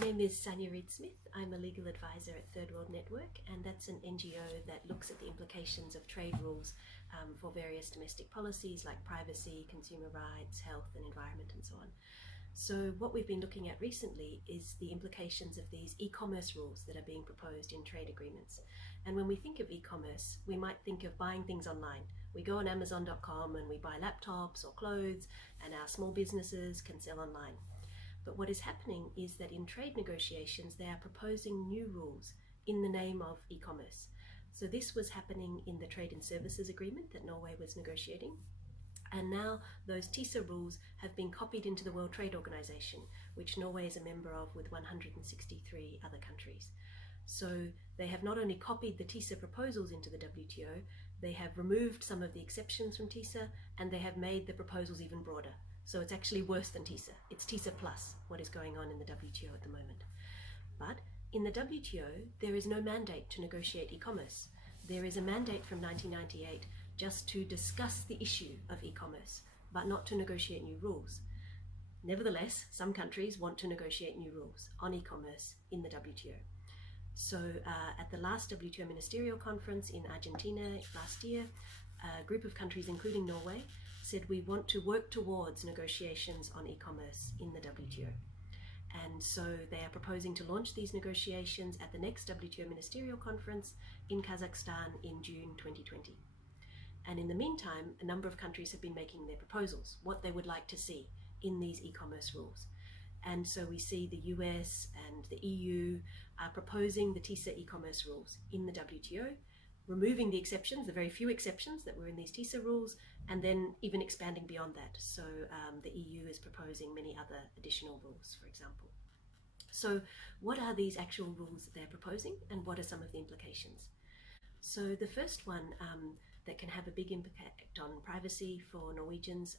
My name is Sanya Reid Smith. I'm a legal advisor at Third World Network, and that's an NGO that looks at the implications of trade rules for various domestic policies like privacy, consumer rights, health and environment and so on. So what we've been looking at recently is the implications of these e-commerce rules that are being proposed in trade agreements. And when we think of e-commerce, we might think of buying things online. We go on Amazon.com and we buy laptops or clothes, and our small businesses can sell online. But what is happening is that in trade negotiations, they are proposing new rules in the name of e-commerce. So this was happening in the Trade and Services Agreement that Norway was negotiating. And now those TISA rules have been copied into the World Trade Organization, which Norway is a member of with 163 other countries. So they have not only copied the TISA proposals into the WTO, they have removed some of the exceptions from TISA, and they have made the proposals even broader. So it's actually worse than TISA. It's TISA plus what is going on in the WTO at the moment. But in the WTO, there is no mandate to negotiate e-commerce. There is a mandate from 1998 just to discuss the issue of e-commerce, but not to negotiate new rules. Nevertheless, some countries want to negotiate new rules on e-commerce in the WTO. So at the last WTO Ministerial Conference in Argentina last year, a group of countries, including Norway, said we want to work towards negotiations on e-commerce in the WTO. And so they are proposing to launch these negotiations at the next WTO Ministerial Conference in Kazakhstan in June 2020. And in the meantime, a number of countries have been making their proposals, what they would like to see in these e-commerce rules. And so we see the US and the EU are proposing the TISA e-commerce rules in the WTO, removing the exceptions, the very few exceptions that were in these TISA rules, and then even expanding beyond that. So the EU is proposing many other additional rules, for example. So what are these actual rules that they're proposing, and what are some of the implications? So the first one that can have a big impact on privacy for Norwegians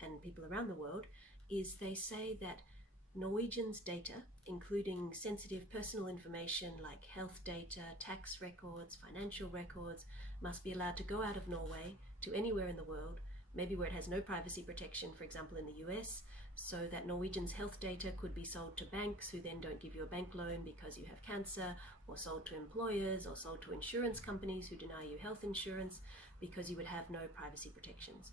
and people around the world is they say that Norwegians' data, including sensitive personal information like health data, tax records, financial records, must be allowed to go out of Norway to anywhere in the world, maybe where it has no privacy protection, for example in the US, so that Norwegians' health data could be sold to banks who then don't give you a bank loan because you have cancer, or sold to employers, or sold to insurance companies who deny you health insurance because you would have no privacy protections.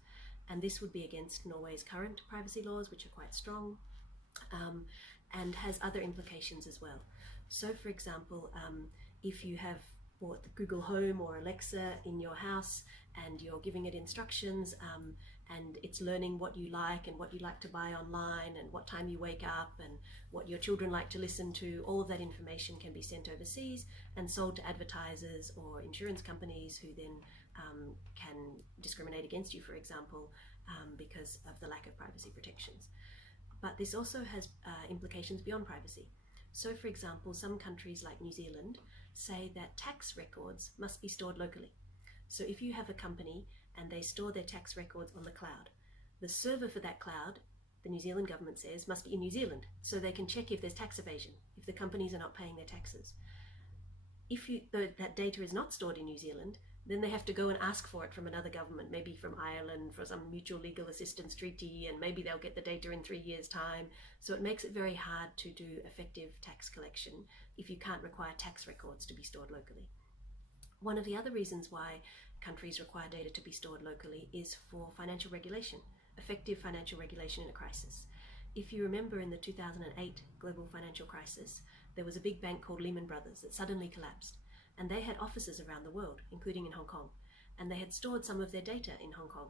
And this would be against Norway's current privacy laws, which are quite strong, and has other implications as well. So for example, if you have bought the Google Home or Alexa in your house and you're giving it instructions and it's learning what you like and what you like to buy online and what time you wake up and what your children like to listen to, all of that information can be sent overseas and sold to advertisers or insurance companies who then can discriminate against you, for example, because of the lack of privacy protections. But this also has implications beyond privacy. So for example, some countries like New Zealand say that tax records must be stored locally. So if you have a company and they store their tax records on the cloud, the server for that cloud, the New Zealand government says, must be in New Zealand, so they can check if there's tax evasion, if the companies are not paying their taxes. If that data is not stored in New Zealand, then they have to go and ask for it from another government, maybe from Ireland for some mutual legal assistance treaty, and maybe they'll get the data in 3 years' time. So it makes it very hard to do effective tax collection if you can't require tax records to be stored locally. One of the other reasons why countries require data to be stored locally is for financial regulation, effective financial regulation in a crisis. If you remember in the 2008 global financial crisis, there was a big bank called Lehman Brothers that suddenly collapsed. And they had offices around the world, including in Hong Kong. And they had stored some of their data in Hong Kong.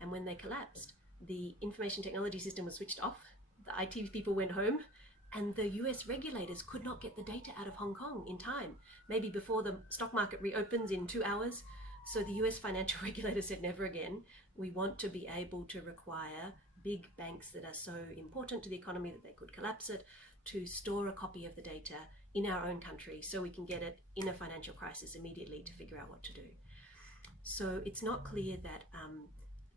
And when they collapsed, the information technology system was switched off, the IT people went home, and the US regulators could not get the data out of Hong Kong in time, maybe before the stock market reopens in 2 hours. So the US financial regulators said, never again. We want to be able to require big banks that are so important to the economy that they could collapse it, to store a copy of the data in our own country so we can get it in a financial crisis immediately to figure out what to do. So it's not clear that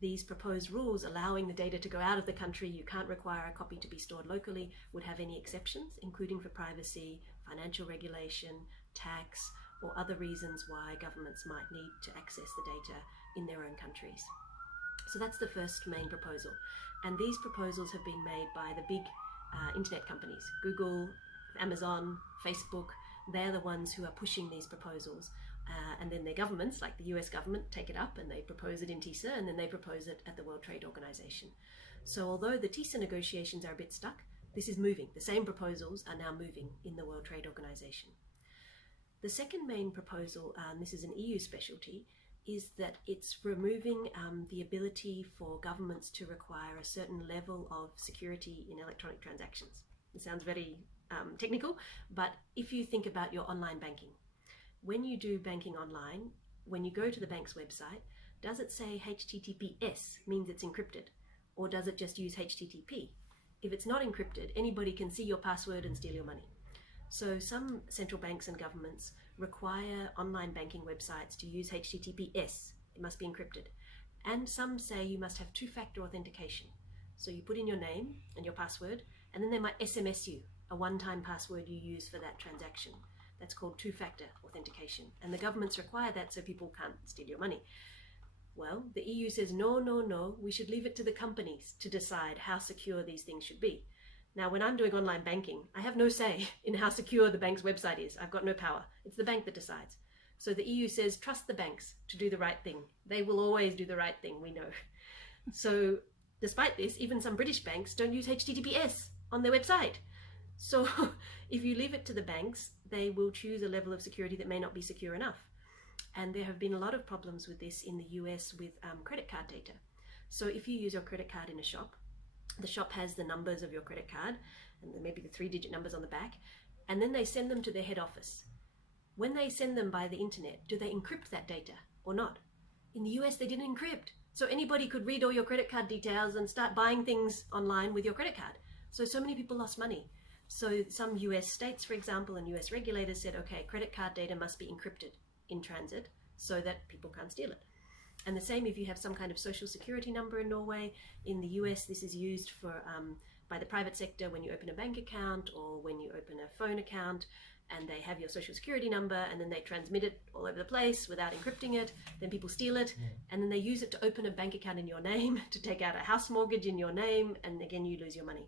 these proposed rules allowing the data to go out of the country, you can't require a copy to be stored locally, would have any exceptions, including for privacy, financial regulation, tax, or other reasons why governments might need to access the data in their own countries. So that's the first main proposal. And these proposals have been made by the big internet companies, Google, Amazon, Facebook, they're the ones who are pushing these proposals. And then their governments, like the US government, take it up and they propose it in TISA, and then they propose it at the World Trade Organization. So although the TISA negotiations are a bit stuck, this is moving. The same proposals are now moving in the World Trade Organization. The second main proposal, this is an EU specialty, is that it's removing the ability for governments to require a certain level of security in electronic transactions. It sounds very technical, but if you think about your online banking, when you do banking online, when you go to the bank's website, does it say HTTPS means it's encrypted, or does it just use HTTP? If it's not encrypted, anybody can see your password and steal your money. So some central banks and governments require online banking websites to use HTTPS. It must be encrypted. And some say you must have two-factor authentication. So you put in your name and your password, and then they might SMS you a one-time password you use for that transaction. That's called two-factor authentication. And the governments require that so people can't steal your money. Well, the EU says, no, we should leave it to the companies to decide how secure these things should be. Now, when I'm doing online banking, I have no say in how secure the bank's website is. I've got no power. It's the bank that decides. So the EU says, trust the banks to do the right thing. They will always do the right thing, we know. So despite this, even some British banks don't use HTTPS on their website. So if you leave it to the banks, they will choose a level of security that may not be secure enough. And there have been a lot of problems with this in the US with credit card data. So if you use your credit card in a shop, the shop has the numbers of your credit card, and maybe the 3-digit numbers on the back, and then they send them to their head office. When they send them by the internet, do they encrypt that data or not? In the US, they didn't encrypt. So anybody could read all your credit card details and start buying things online with your credit card. So many people lost money. So some US states, for example, and US regulators said, okay, credit card data must be encrypted in transit so that people can't steal it. And the same if you have some kind of social security number in Norway. In the US, this is used for by the private sector when you open a bank account or when you open a phone account, and they have your social security number, and then they transmit it all over the place without encrypting it. Then people steal it, and then they use it to open a bank account in your name, to take out a house mortgage in your name, and again, you lose your money.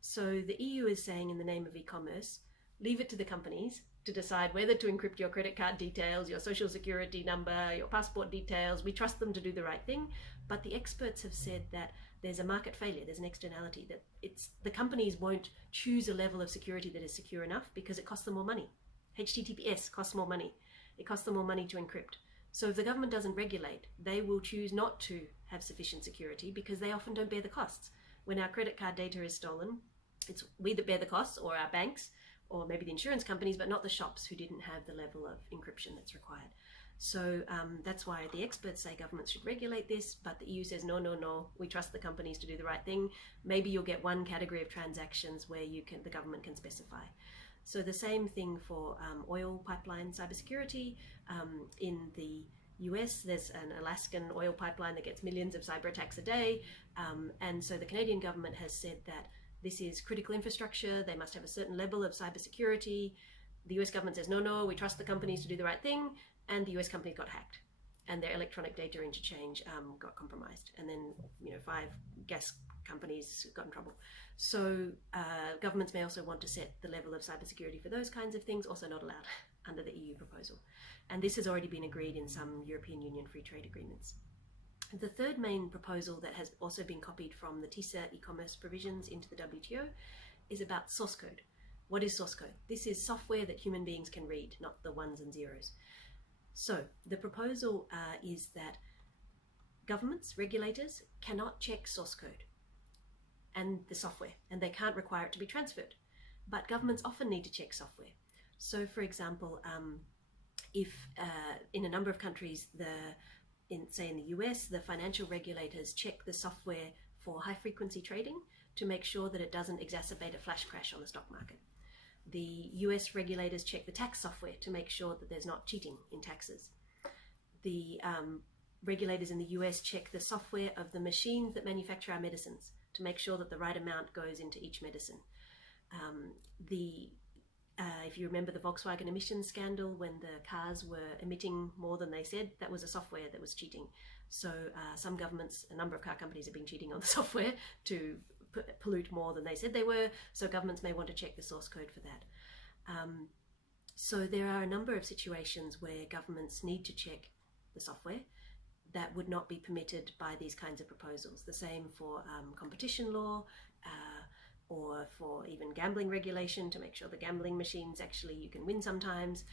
So the EU is saying, in the name of e-commerce, leave it to the companies to decide whether to encrypt your credit card details, your social security number, your passport details. We trust them to do the right thing, but the experts have said that there's a market failure, there's an externality, that the companies won't choose a level of security that is secure enough because it costs them more money. HTTPS costs more money. It costs them more money to encrypt. So if the government doesn't regulate, they will choose not to have sufficient security because they often don't bear the costs. When our credit card data is stolen, it's we that bear the costs, or our banks, or maybe the insurance companies, but not the shops who didn't have the level of encryption that's required. So that's why the experts say governments should regulate this, but the EU says, no, we trust the companies to do the right thing. Maybe you'll get one category of transactions where the government can specify. So the same thing for oil pipeline cybersecurity. In the US, there's an Alaskan oil pipeline that gets millions of cyber attacks a day. And so the Canadian government has said that this is critical infrastructure. They must have a certain level of cybersecurity. The US government says, no, we trust the companies to do the right thing. And the US company got hacked, and their electronic data interchange got compromised. And then, 5 gas companies got in trouble. So governments may also want to set the level of cybersecurity for those kinds of things, also not allowed under the EU proposal. And this has already been agreed in some European Union free trade agreements. The third main proposal that has also been copied from the TISA e-commerce provisions into the WTO is about source code. What is source code? This is software that human beings can read, not the ones and zeros. So the proposal is that governments, regulators, cannot check source code and the software, and they can't require it to be transferred. But governments often need to check software. So for example, if in a number of countries, say in the US, the financial regulators check the software for high frequency trading to make sure that it doesn't exacerbate a flash crash on the stock market. The US regulators check the tax software to make sure that there's not cheating in taxes. The regulators in the US check the software of the machines that manufacture our medicines to make sure that the right amount goes into each medicine. If you remember the Volkswagen emissions scandal, when the cars were emitting more than they said, that was a software that was cheating. So some governments, a number of car companies have been cheating on the software to pollute more than they said they were, so governments may want to check the source code for that. So there are a number of situations where governments need to check the software that would not be permitted by these kinds of proposals. The same for competition law, or for even gambling regulation, to make sure the gambling machines actually you can win sometimes.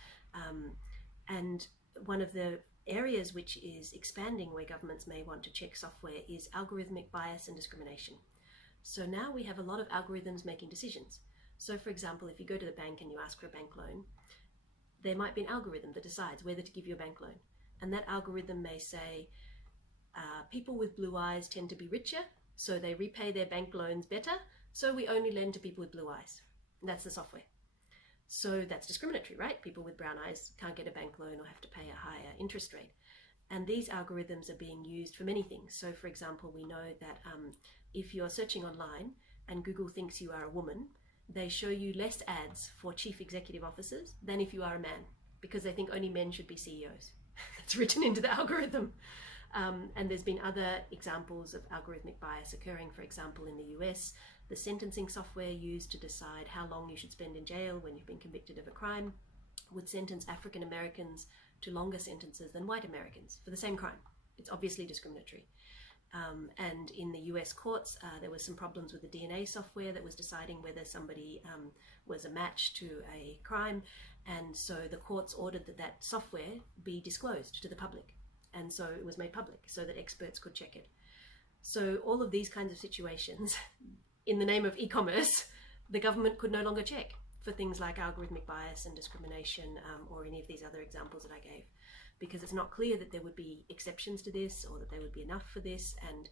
And one of the areas which is expanding where governments may want to check software is algorithmic bias and discrimination. So now we have a lot of algorithms making decisions. So for example, if you go to the bank and you ask for a bank loan, there might be an algorithm that decides whether to give you a bank loan. And that algorithm may say, people with blue eyes tend to be richer, so they repay their bank loans better, so we only lend to people with blue eyes. And that's the software. So that's discriminatory, right? People with brown eyes can't get a bank loan or have to pay a higher interest rate. And these algorithms are being used for many things. So for example, we know that if you're searching online and Google thinks you are a woman, they show you less ads for chief executive officers than if you are a man, because they think only men should be CEOs. That's written into the algorithm. And there's been other examples of algorithmic bias occurring. For example, in the US, the sentencing software used to decide how long you should spend in jail when you've been convicted of a crime would sentence African Americans to longer sentences than white Americans for the same crime. It's obviously discriminatory. And in the US courts, there was some problems with the DNA software that was deciding whether somebody was a match to a crime. And so the courts ordered that that software be disclosed to the public. And so it was made public so that experts could check it. So all of these kinds of situations, in the name of e-commerce, the government could no longer check for things like algorithmic bias and discrimination, or any of these other examples that I gave, because it's not clear that there would be exceptions to this or that there would be enough for this. And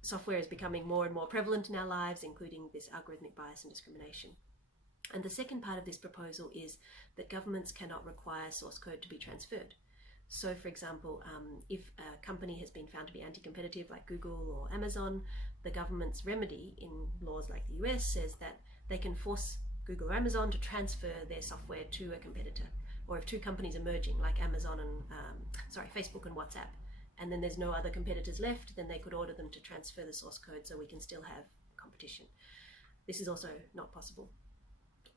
software is becoming more and more prevalent in our lives, including this algorithmic bias and discrimination. And the second part of this proposal is that governments cannot require source code to be transferred. So for example, if a company has been found to be anti-competitive like Google or Amazon, the government's remedy in laws like the US says that they can force Google or Amazon to transfer their software to a competitor. Or if two companies are merging like Amazon and, Facebook and WhatsApp, and then there's no other competitors left, then they could order them to transfer the source code so we can still have competition. This is also not possible.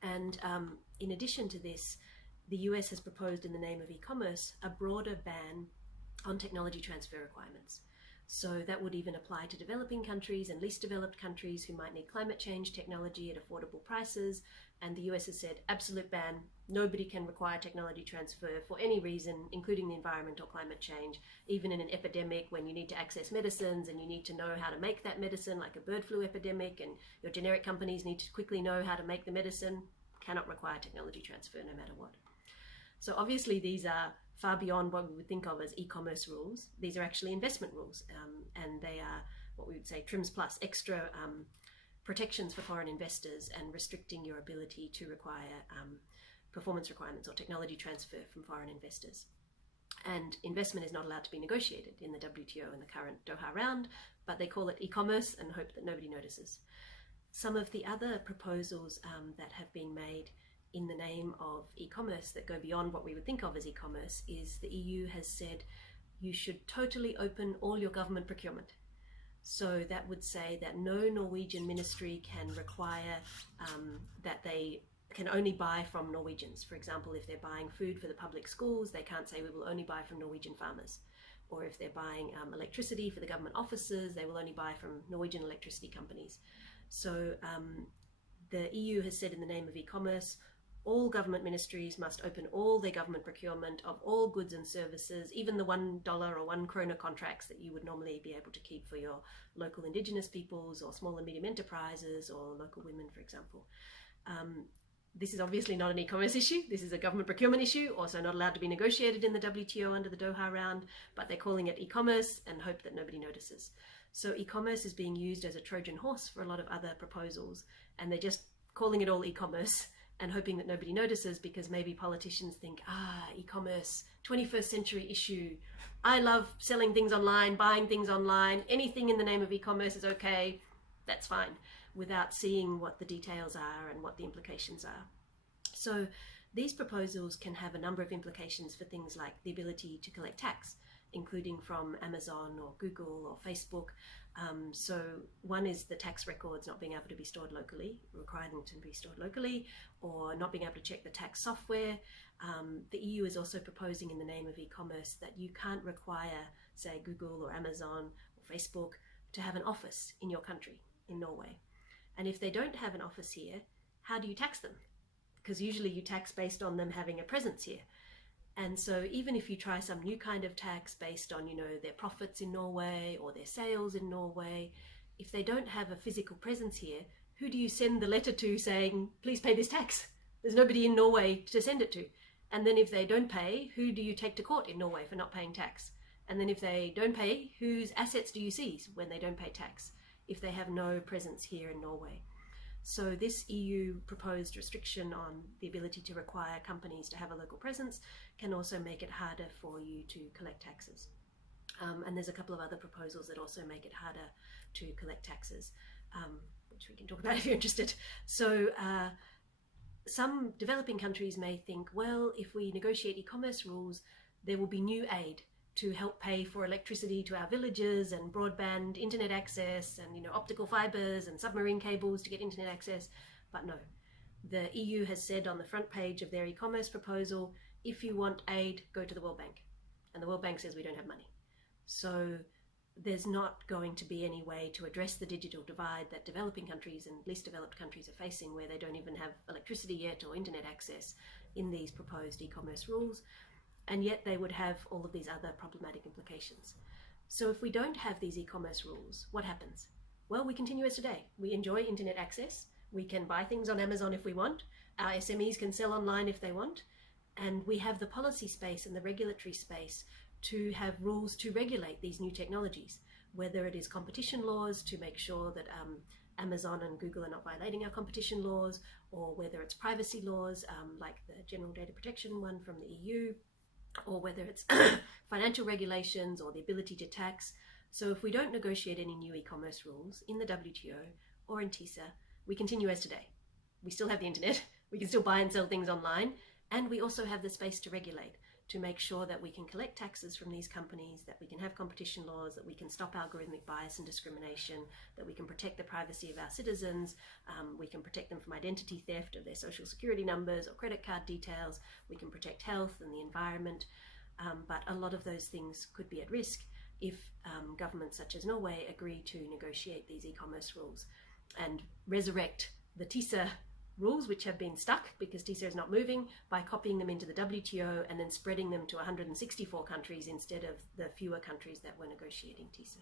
And in addition to this, the US has proposed in the name of e-commerce a broader ban on technology transfer requirements. So that would even apply to developing countries and least developed countries who might need climate change technology at affordable prices. And the US has said, absolute ban, nobody can require technology transfer for any reason, including the environment or climate change, even in an epidemic when you need to access medicines and you need to know how to make that medicine, like a bird flu epidemic, and your generic companies need to quickly know how to make the medicine, cannot require technology transfer no matter what. So obviously these are far beyond what we would think of as e-commerce rules. These are actually investment rules, and they are what we would say TRIMS plus, extra protections for foreign investors and restricting your ability to require performance requirements or technology transfer from foreign investors. And investment is not allowed to be negotiated in the WTO in the current Doha round, but they call it e-commerce and hope that nobody notices. Some of the other proposals that have been made in the name of e-commerce that go beyond what we would think of as e-commerce is the EU has said you should totally open all your government procurement. So that would say that no Norwegian ministry can require that they can only buy from Norwegians. For example, if they're buying food for the public schools, they can't say we will only buy from Norwegian farmers. Or if they're buying electricity for the government offices, they will only buy from Norwegian electricity companies. So the EU has said in the name of e-commerce, all government ministries must open all their government procurement of all goods and services, even the $1 or 1 krona contracts that you would normally be able to keep for your local indigenous peoples or small and medium enterprises or local women, for example. This is obviously not an e-commerce issue. This is a government procurement issue, also not allowed to be negotiated in the WTO under the Doha round, but they're calling it e-commerce and hope that nobody notices. So e-commerce is being used as a Trojan horse for a lot of other proposals, and they're just calling it all e-commerce and hoping that nobody notices because maybe politicians think, e-commerce, 21st century issue. I love selling things online, buying things online. Anything in the name of e-commerce is okay. That's fine, without seeing what the details are and what the implications are. So these proposals can have a number of implications for things like the ability to collect tax, including from Amazon or Google or Facebook, So one is the tax records not being able to be stored locally, requiring them to be stored locally, or not being able to check the tax software. The EU is also proposing, in the name of e-commerce, that you can't require, say, Google or Amazon or Facebook to have an office in your country, in Norway. And if they don't have an office here, how do you tax them? Because usually you tax based on them having a presence here. And so even if you try some new kind of tax based on, their profits in Norway or their sales in Norway, if they don't have a physical presence here, who do you send the letter to saying, please pay this tax? There's nobody in Norway to send it to. And then if they don't pay, who do you take to court in Norway for not paying tax? And then if they don't pay, whose assets do you seize when they don't pay tax, if they have no presence here in Norway? So this EU proposed restriction on the ability to require companies to have a local presence can also make it harder for you to collect taxes. And there's a couple of other proposals that also make it harder to collect taxes, which we can talk about if you're interested. So some developing countries may think, well, if we negotiate e-commerce rules, there will be new aid to help pay for electricity to our villages and broadband internet access and optical fibers and submarine cables to get internet access. But no, the EU has said on the front page of their e-commerce proposal, if you want aid, go to the World Bank. And the World Bank says we don't have money. So there's not going to be any way to address the digital divide that developing countries and least developed countries are facing, where they don't even have electricity yet or internet access in these proposed e-commerce rules. And yet they would have all of these other problematic implications. So if we don't have these e-commerce rules, what happens? Well, we continue as today. We enjoy internet access. We can buy things on Amazon if we want. Our SMEs can sell online if they want. And we have the policy space and the regulatory space to have rules to regulate these new technologies, whether it is competition laws to make sure that Amazon and Google are not violating our competition laws, or whether it's privacy laws, like the General Data Protection one from the EU, or whether it's financial regulations or the ability to tax. So if we don't negotiate any new e-commerce rules in the WTO or in TISA, we continue as today. We still have the internet, we can still buy and sell things online, and we also have the space to regulate, to make sure that we can collect taxes from these companies, that we can have competition laws, that we can stop algorithmic bias and discrimination, that we can protect the privacy of our citizens, we can protect them from identity theft of their social security numbers or credit card details, we can protect health and the environment, but a lot of those things could be at risk if governments such as Norway agree to negotiate these e-commerce rules and resurrect the TISA rules, which have been stuck because TISA is not moving, by copying them into the WTO and then spreading them to 164 countries instead of the fewer countries that were negotiating TISA.